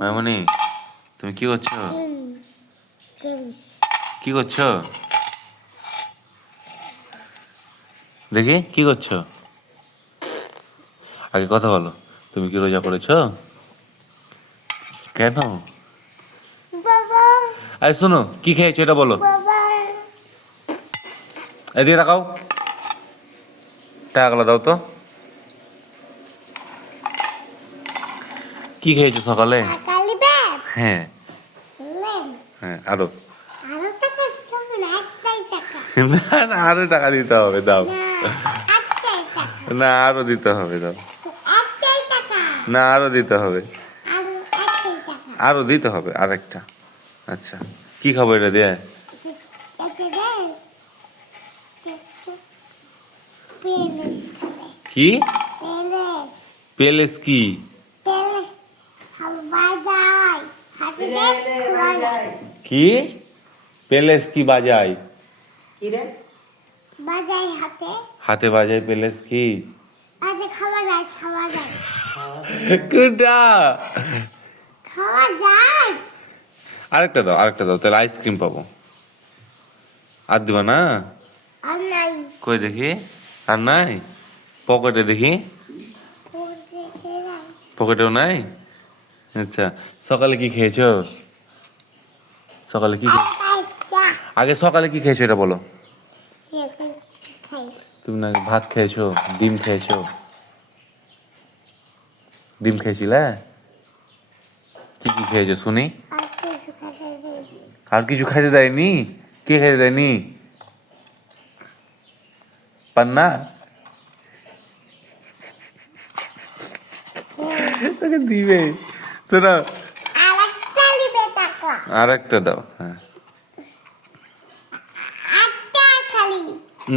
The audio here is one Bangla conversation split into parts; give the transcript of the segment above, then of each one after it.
মামনি, তুমি কি করছো? কি করছো দেখি? কি করছো? আগে কথা বলো। তুমি কি রোজা করেছো? কেন? আরে শোনো, কি খেয়েছো এটা বলো। এদিকে তাকাও, টাকাগুলো দাও তো। কি খেয়েছো সকালে? হ্যাঁ হ্যাঁ, আরো না না, আরো টাকা দিতে হবে, দাও। না, আরো দিতে হবে, দাও। না, আরো দিতে হবে, আরো দিতে হবে, আরেকটা। আচ্ছা, কি খাবো এটা দিয়ে? কি পেলেস? কি কি পেলেস? কি বাজাই? হাতে বাজাই পেলেস? কি কোনটা? আরেকটা দাও, আরেকটা দাও, তাহলে আইসক্রিম পাবো। আর দিবা না? কই দেখি, আর নাই পকেটে? দেখি পকেটেও নাই। আচ্ছা, সকালে কি খেয়েছো? সকালে কি আগে সকালে কি খেয়েছো এটা বলো। তুমি না ভাত খেয়েছো, ডিম খেয়েছো? ডিম খেয়েছিলে? কি কি খেয়েছো শুনি? আর কিছু খাইতে দেয়নি? কে খাইতে দেয়নি? পান্না? তোকে দিবে, শোনো। আর একটা দাও। হ্যাঁ,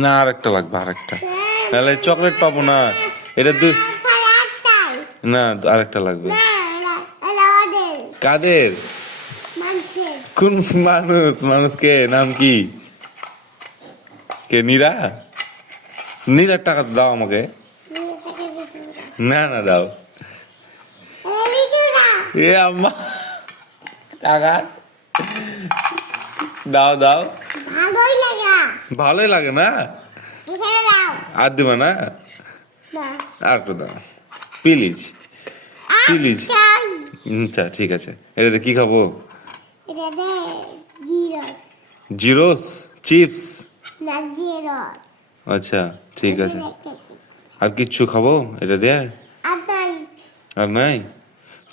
না, আর একটা লাগবে, আর একটা। নাহলে চকলেট পাবো না। এটা না, আরেকটা লাগবে। কাদের? কোন মানুষ? মানুষকে নাম কি? কে? নীরা? নীরার টাকা দাও আমাকে। না না, দাও। এ আম্মা, টাকা দাও, দাও। ভালোই লাগে না? আর দিবা না? আর একটু দাও প্লিজ, প্লিজ। আচ্ছা ঠিক আছে, এটাতে কি খাবো? Zeros chips? আচ্ছা ঠিক আছে। আর কিচ্ছু খাবো এটা দিয়ে? আর নাই?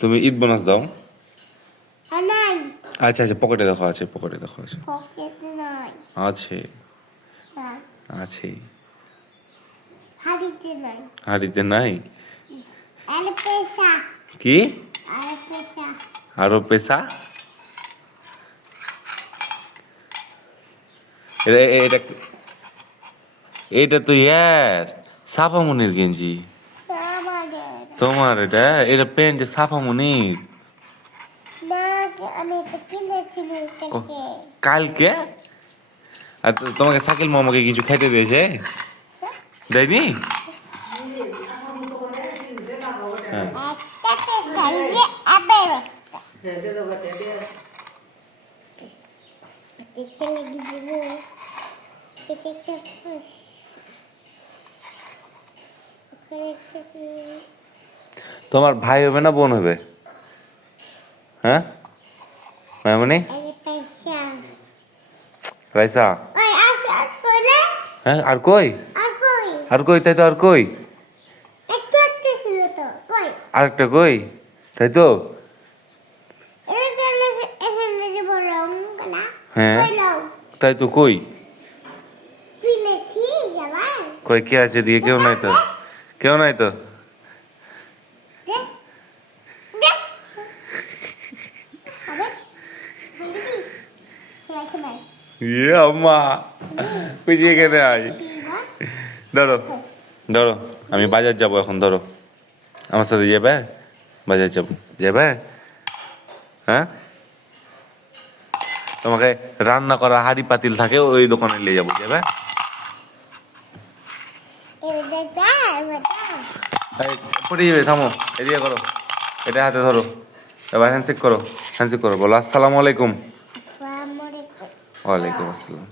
তুমি ঈদ বোনাস দাও। আচ্ছা আচ্ছা, পকেটে দেখো আছে, পকেটে দেখো আছে। আছে আছে। হাড়িতে নাই? কি আরো পেশা? এটা এটা তো ইয়ার সাফামনির গেঞ্জি। তোমার এটা এটা প্যান্ট সাফামনির? কালকে? আর তোমাকে শাকিল মামাকে কিছু খাইতে দিয়েছে? দেয়নি? হ্যাঁ, তোমার ভাই হবে না বোন হবে? হ্যাঁ মামনি, রাইসা? হ্যাঁ, আর কই? আর কই? তাই তো, আর কই? আরেকটা কই? তাই তো। হ্যাঁ, তাই তো। কই কই কে আছে দিয়ে? কেউ নাই তো, কেউ নাই তো। ইয়ে আম্মা, পিছিয়ে কেনে আই। ধরো ধরো, আমি বাজার যাবো এখন, ধরো। আমার সাথে যাবে? বাজার যাবো, যাবে? হ্যাঁ, তোমাকে রান্না করা হাঁড়ি পাতিল থাকে, ওই দোকানে নিয়ে যাবো, যাবে? পড়ে যাবে, থামো, এদিকে করো, এটা হাতে ধরো। এবার হ্যান্ডশেক করো, হ্যান্ডশেক করো, বলো আসসালামু আলাইকুম। আসসালামু আলাইকুম। ওয়ালাইকুম আসসালাম।